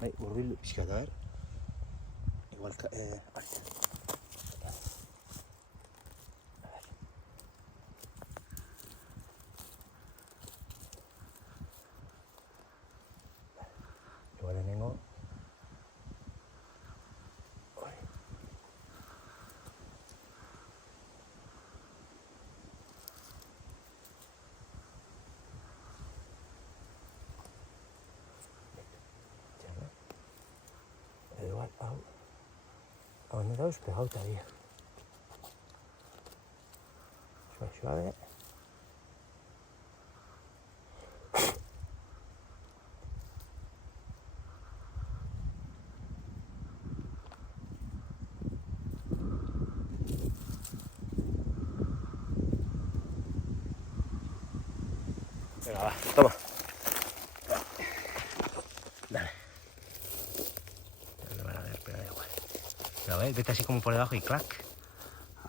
Bai, urbil pixka da, igual, bai. Igual lehenengo. Igual, hau me dauz pegauta, tío. Suave, suave. Venga, va, toma. Dale. No van a ver, pero da igual. Pero vete así como por debajo y clac.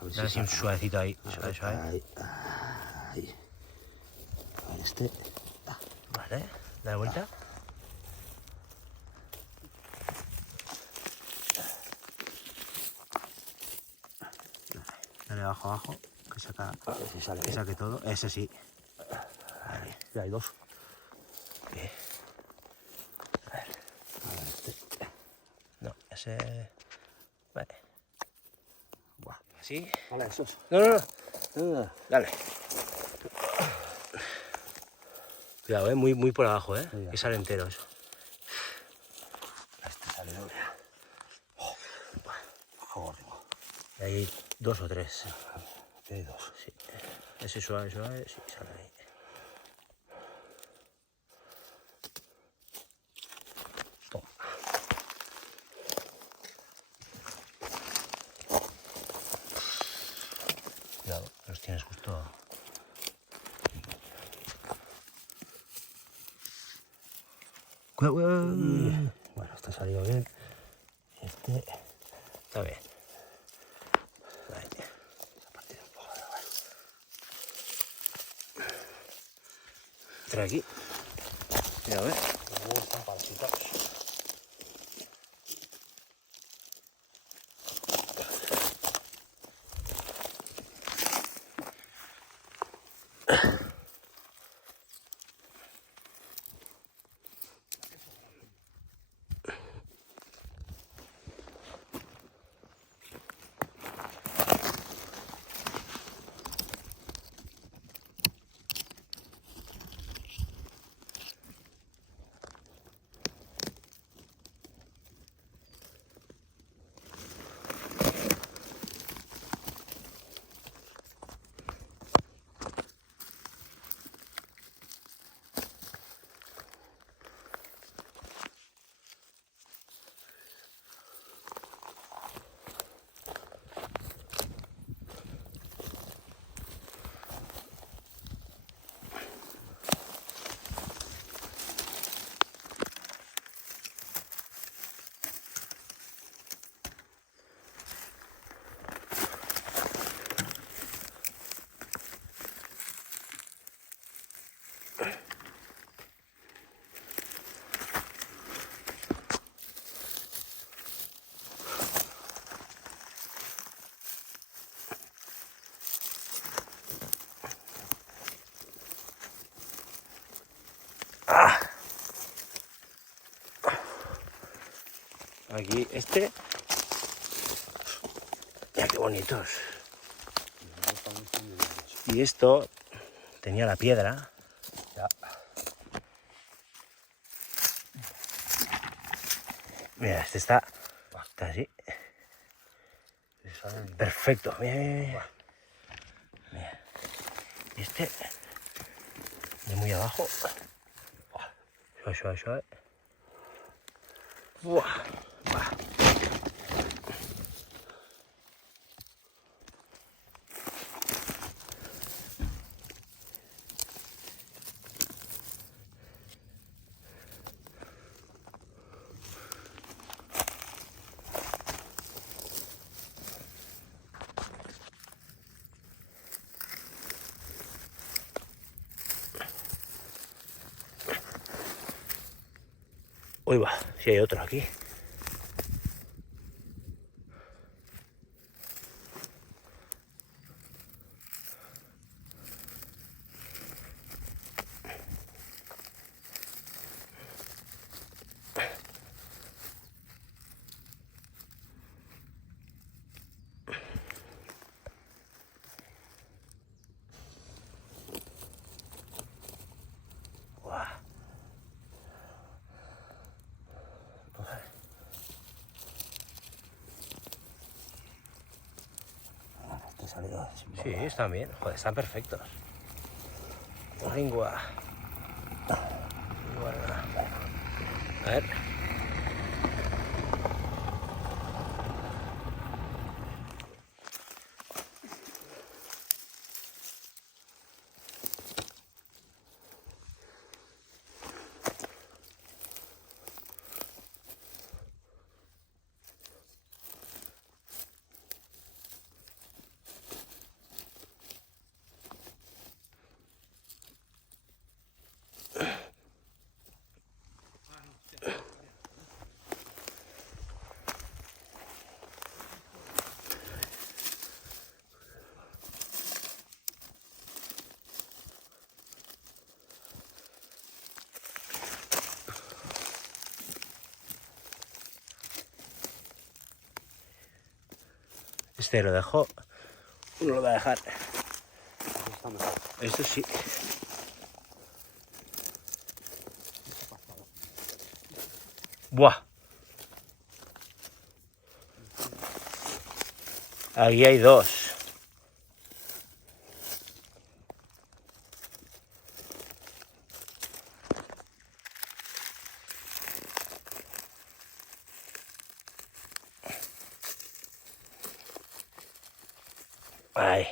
Dale así un suavecito ahí, suave, suave. Ahí. A ver, este. Vale, dale vuelta. Dale abajo, abajo, que saca, A ver si sale. que saque todo. Ese sí. Ahí. Ya hay dos. Bien. A ver, este. No, ese... Vale. Buah. ¿Así? Vale, esos. No. Dale. Cuidado, muy por abajo, que sale entero eso. Este sale doble. Joder. Y ahí hay 2 o 3. Aquí hay dos. Sí. Ese suave, suave, sí, sale ahí. Toma. Cuidado, los tienes justo... Bueno, este salió bien. Este está bien. Ahí. a partir un poco de agua. Trae aquí. Mira, a ver. Están parasitados. Aquí este. Mira qué bonitos. Y esto tenía la piedra. Ya. Mira, este está así. Perfecto. Mira. Y este de muy abajo. Suave, suave, suave. Buah. Uy, va, si hay otro aquí. Sí, están bien. Joder, están perfectos. Lengua. A ver. Este lo dejo. Uno lo va a dejar. Esto sí. Buah. Aquí hay dos. Ahí.